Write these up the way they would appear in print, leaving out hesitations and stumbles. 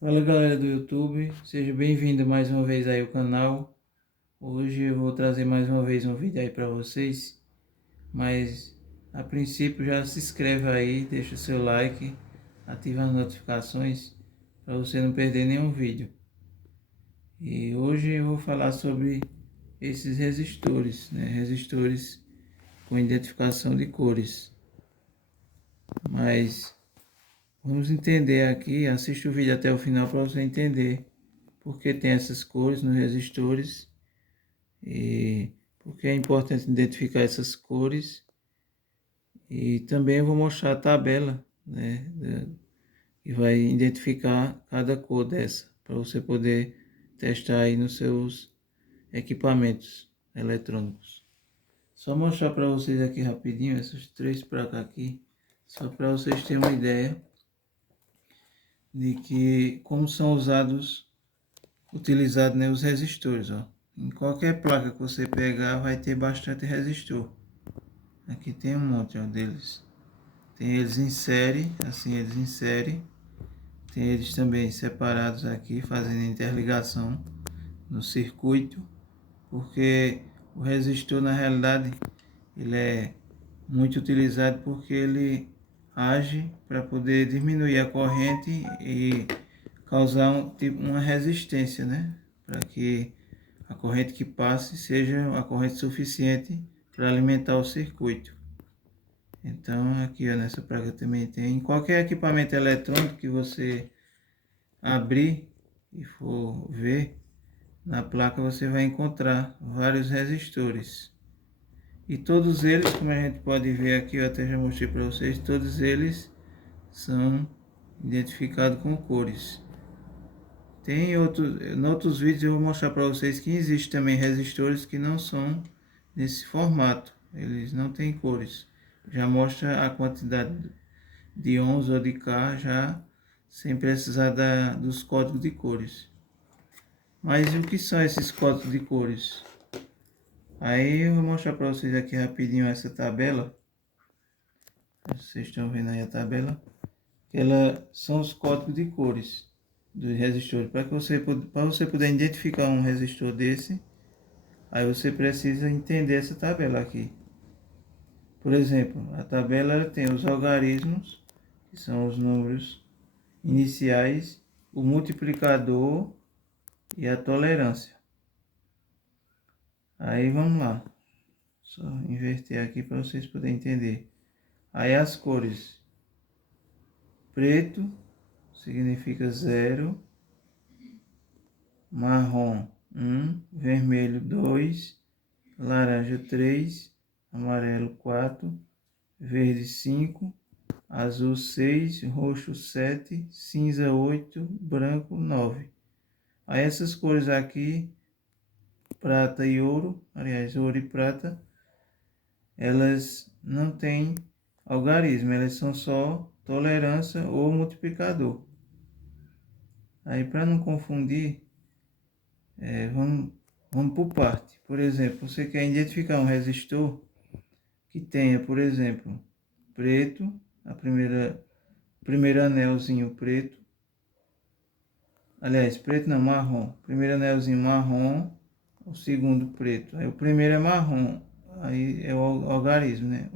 Fala galera do YouTube, seja bem-vindo mais uma vez aí ao canal. Hoje eu vou trazer mais uma vez um vídeo aí para vocês, mas a princípio já se inscreve aí, deixa o seu like, ativa as notificações para você não perder nenhum vídeo. E hoje eu vou falar sobre esses resistores, né? Resistores com identificação de cores. Mas vamos entender aqui, assista o vídeo até o final para você entender porque tem essas cores nos resistores e porque é importante identificar essas cores. E também eu vou mostrar a tabela, né, que vai identificar cada cor dessa, para você poder testar aí nos seus equipamentos eletrônicos. Só mostrar para vocês aqui rapidinho essas três placas aqui, só para vocês terem uma ideia de que como são utilizados, né, os resistores, ó. Em qualquer placa que você pegar vai ter bastante resistor. Aqui tem um monte, ó, deles. Tem eles em série, assim eles em série. Tem eles também separados aqui, fazendo interligação no circuito, porque o resistor na realidade ele é muito utilizado porque ele age para poder diminuir a corrente e causar uma resistência, né? Para que a corrente que passe seja a corrente suficiente para alimentar o circuito. Então aqui ó, nessa placa também tem. Em qualquer equipamento eletrônico que você abrir e for ver, na placa você vai encontrar vários resistores. E todos eles, como a gente pode ver aqui, eu até já mostrei para vocês, todos eles são identificados com cores. Tem em outros vídeos eu vou mostrar para vocês que existe também resistores que não são nesse formato, eles não têm cores. Já mostra a quantidade de ohms ou de K já sem precisar dos códigos de cores. Mas o que são esses códigos de cores? Aí eu vou mostrar para vocês aqui rapidinho essa tabela. Vocês estão vendo aí a tabela? Ela são os códigos de cores dos resistores. Para você poder identificar um resistor desse, aí você precisa entender essa tabela aqui. Por exemplo, a tabela ela tem os algarismos, que são os números iniciais, o multiplicador e a tolerância. Aí vamos lá. Só inverter aqui para vocês poderem entender. Aí as cores. Preto significa 0, marrom 1, vermelho 2, laranja 3, amarelo 4, verde 5, azul 6, roxo 7, cinza 8, branco 9. Aí essas cores aqui, prata e ouro, aliás, ouro e prata, elas não têm algarismo, elas são só tolerância ou multiplicador. Aí para não confundir, vamos por parte. Por exemplo, você quer identificar um resistor que tenha, por exemplo, preto, primeiro anelzinho preto, aliás, preto não, marrom, primeiro anelzinho marrom, o segundo preto, aí o primeiro é marrom, aí é o algarismo, né?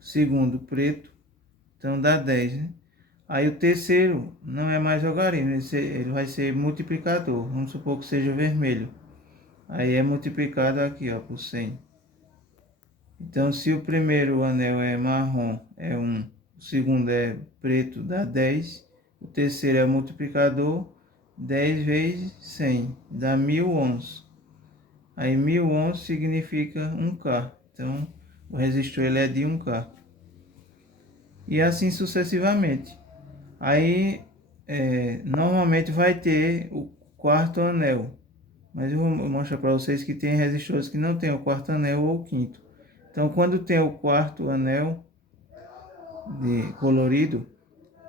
Segundo preto, então dá 10, né? Aí o terceiro não é mais algarismo, ele vai ser multiplicador, vamos supor que seja vermelho. Aí é multiplicado aqui, ó, por 100. Então, se o primeiro anel é marrom, é 1, o segundo é preto, dá 10, o terceiro é multiplicador, 10 vezes 100, dá 1000 ohms. Aí 1000 ohms significa 1K, então o resistor ele é de 1K. E assim sucessivamente. Aí, normalmente vai ter o quarto anel, mas eu vou mostrar para vocês que tem resistores que não tem o quarto anel ou o quinto. Então, quando tem o quarto anel de colorido,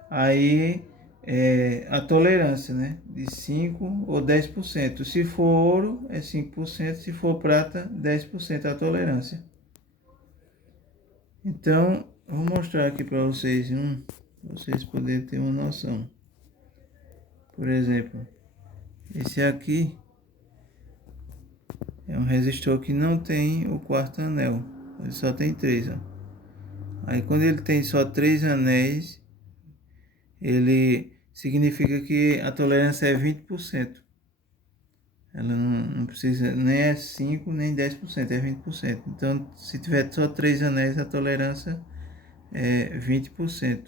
aí a tolerância, né, de 5 ou 10%. Se for ouro, é 5%, se for prata, 10% a tolerância. Então, vou mostrar aqui para vocês, para vocês poderem ter uma noção. Por exemplo, esse aqui é um resistor que não tem o quarto anel, ele só tem 3, ó. Aí quando ele tem só 3 anéis, ele significa que a tolerância é 20%. Ela não precisa, nem é 5 nem 10%, é 20%. Então, se tiver só 3 anéis, a tolerância é 20%.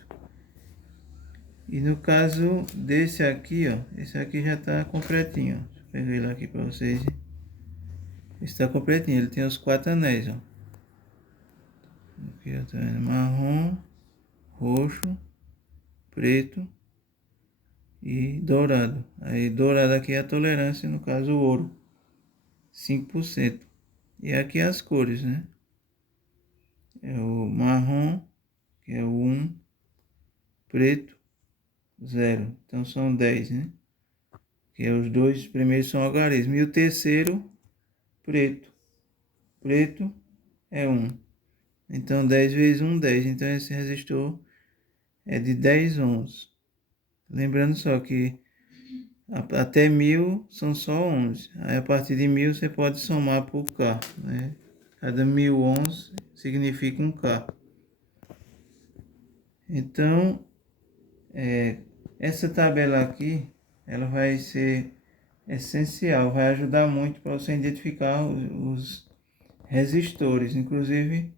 E no caso desse aqui, ó, esse aqui já está completinho. Deixa eu pegar ele aqui para vocês. Está completinho, ele tem os 4 anéis, ó. Aqui, ó, tá vendo? Marrom, roxo, preto e dourado. Aí dourado aqui é a tolerância, no caso o ouro, 5%. E aqui as cores, né? É o marrom, que é o 1, preto, 0. Então são 10, né? Que é os dois primeiros são algarismos. E o terceiro, preto. Preto é 1. Então 10 vezes 1, 10. Então esse resistor é de 10 ohms. Lembrando só que até 1000 são só 11. Aí a partir de 1000 você pode somar por K, né? Cada 1000 ohms significa um K. Então, essa tabela aqui, ela vai ser essencial, vai ajudar muito para você identificar os resistores. Inclusive,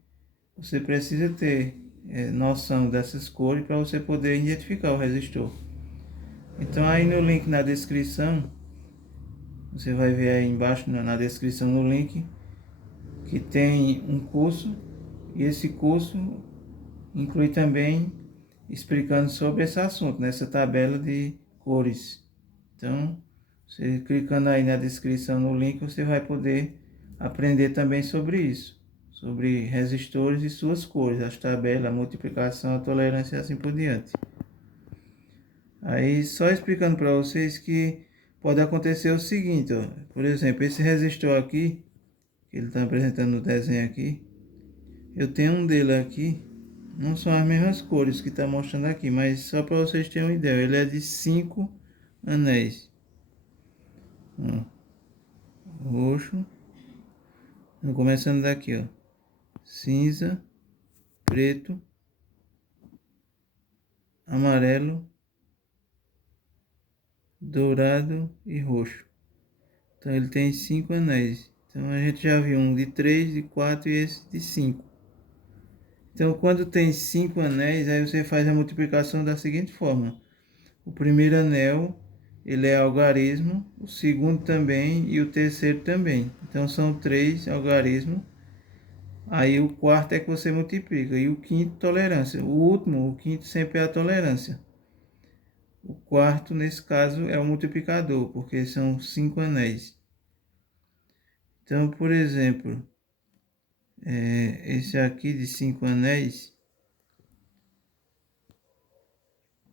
você precisa ter noção dessas cores para você poder identificar o resistor. Então, aí no link na descrição, você vai ver aí embaixo na descrição no link que tem um curso, e esse curso inclui também explicando sobre esse assunto, nessa tabela de cores. Então, você clicando aí na descrição no link, você vai poder aprender também sobre isso, sobre resistores e suas cores, as tabelas, a multiplicação, a tolerância e assim por diante. Aí, só explicando para vocês que pode acontecer o seguinte, ó, por exemplo, esse resistor aqui, que ele está apresentando no desenho aqui, eu tenho um dele aqui, não são as mesmas cores que está mostrando aqui, mas só para vocês terem uma ideia, ele é de 5 anéis. Ó, roxo, começando daqui, ó, cinza, preto, amarelo, dourado e roxo. Então ele tem 5 anéis. Então a gente já viu um de 3, de 4 e esse de 5. Então quando tem 5 anéis, aí você faz a multiplicação da seguinte forma. O primeiro anel, ele é algarismo, o segundo também e o terceiro também. Então são 3 algarismos. Aí o quarto é que você multiplica. E o quinto, tolerância. O último, o quinto sempre é a tolerância. O quarto, nesse caso, é o multiplicador, porque são 5 anéis. Então, por exemplo, esse aqui de 5 anéis,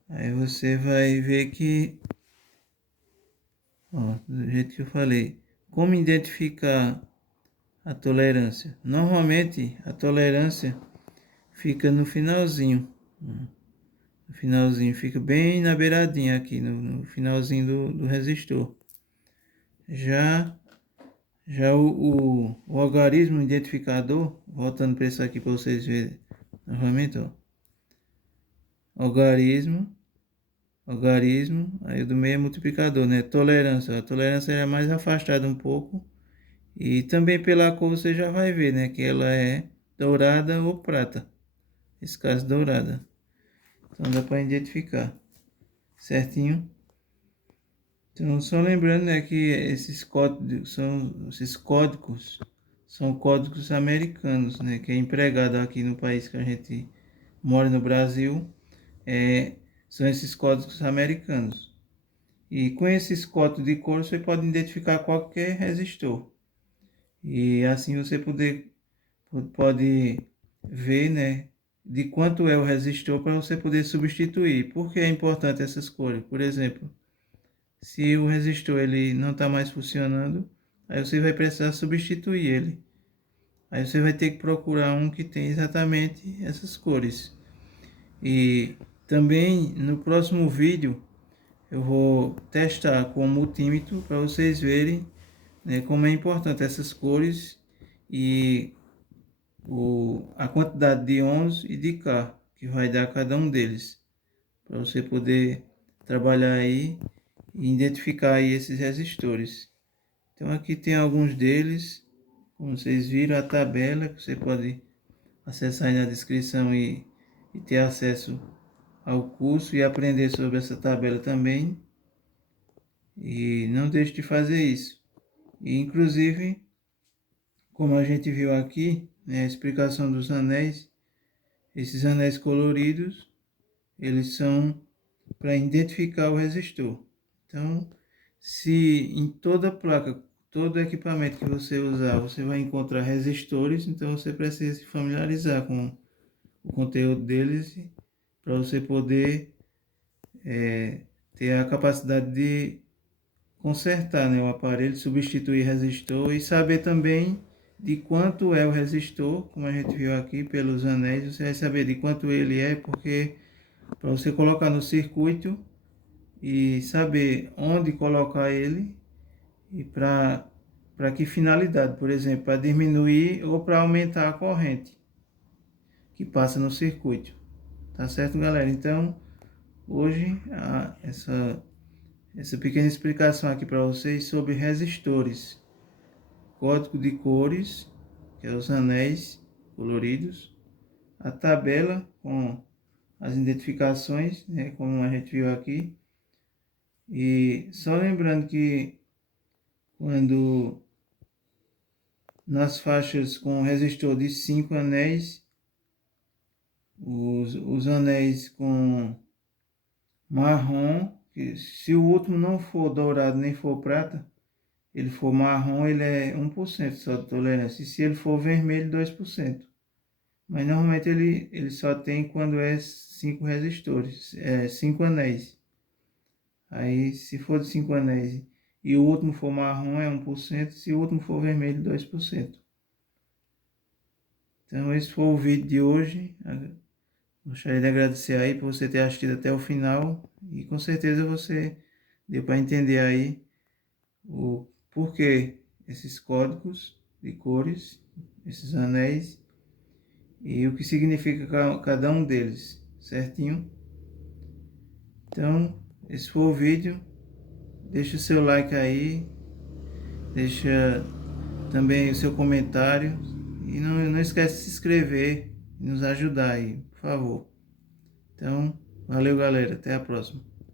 aí você vai ver que, ó, do jeito que eu falei, como identificar a tolerância? Normalmente, a tolerância fica no finalzinho. No finalzinho, fica bem na beiradinha aqui, no finalzinho do resistor. Já o algarismo identificador, voltando para isso aqui para vocês verem novamente, ó. Algarismo, aí o do meio é multiplicador, né? Tolerância, a tolerância é mais afastada um pouco. E também pela cor você já vai ver, né? Que ela é dourada ou prata. Nesse caso, dourada. Então dá para identificar certinho. Então, só lembrando, né, que esses códigos são códigos americanos, né, que é empregado aqui no país que a gente mora, no Brasil, são esses códigos americanos. E com esses códigos de cor você pode identificar qualquer resistor. E assim você pode ver, né, de quanto é o resistor para você poder substituir. Por que é importante essas cores? Por exemplo, se o resistor ele não está mais funcionando, aí você vai precisar substituir ele. Aí você vai ter que procurar um que tem exatamente essas cores. E também no próximo vídeo eu vou testar com o multímetro para vocês verem, né, como é importante essas cores e a quantidade de ons e de K que vai dar cada um deles, para você poder trabalhar aí e identificar aí esses resistores. Então aqui tem alguns deles, como vocês viram, a tabela que você pode acessar aí na descrição e ter acesso ao curso e aprender sobre essa tabela também. E não deixe de fazer isso. E inclusive, como a gente viu aqui, né, a explicação dos anéis, esses anéis coloridos, eles são para identificar o resistor. Então, se em toda placa, todo equipamento que você usar, você vai encontrar resistores, então você precisa se familiarizar com o conteúdo deles para você poder ter a capacidade de consertar, né, o aparelho, substituir resistor e saber também de quanto é o resistor, como a gente viu aqui pelos anéis, você vai saber de quanto ele é, porque para você colocar no circuito e saber onde colocar ele e para que finalidade, por exemplo, para diminuir ou para aumentar a corrente que passa no circuito. Tá certo, galera? Então, hoje essa pequena explicação aqui para vocês sobre resistores, código de cores, que é os anéis coloridos, a tabela com as identificações, né, como a gente viu aqui. E só lembrando que quando nas faixas com resistor de 5 anéis, os anéis com marrom, que se o último não for dourado nem for prata, ele for marrom, ele é 1% só de tolerância. E se ele for vermelho, 2%. Mas normalmente ele só tem quando é 5 resistores, 5 anéis. Aí se for de 5 anéis e o último for marrom, é 1%. Se o último for vermelho, 2%. Então esse foi o vídeo de hoje. Gostaria de agradecer aí por você ter assistido até o final. E com certeza você deu para entender aí o porquê esses códigos de cores, esses anéis e o que significa cada um deles, certinho? Então, esse foi o vídeo. Deixa o seu like aí, deixa também o seu comentário e não esquece de se inscrever e nos ajudar aí, por favor. Então, valeu, galera, até a próxima.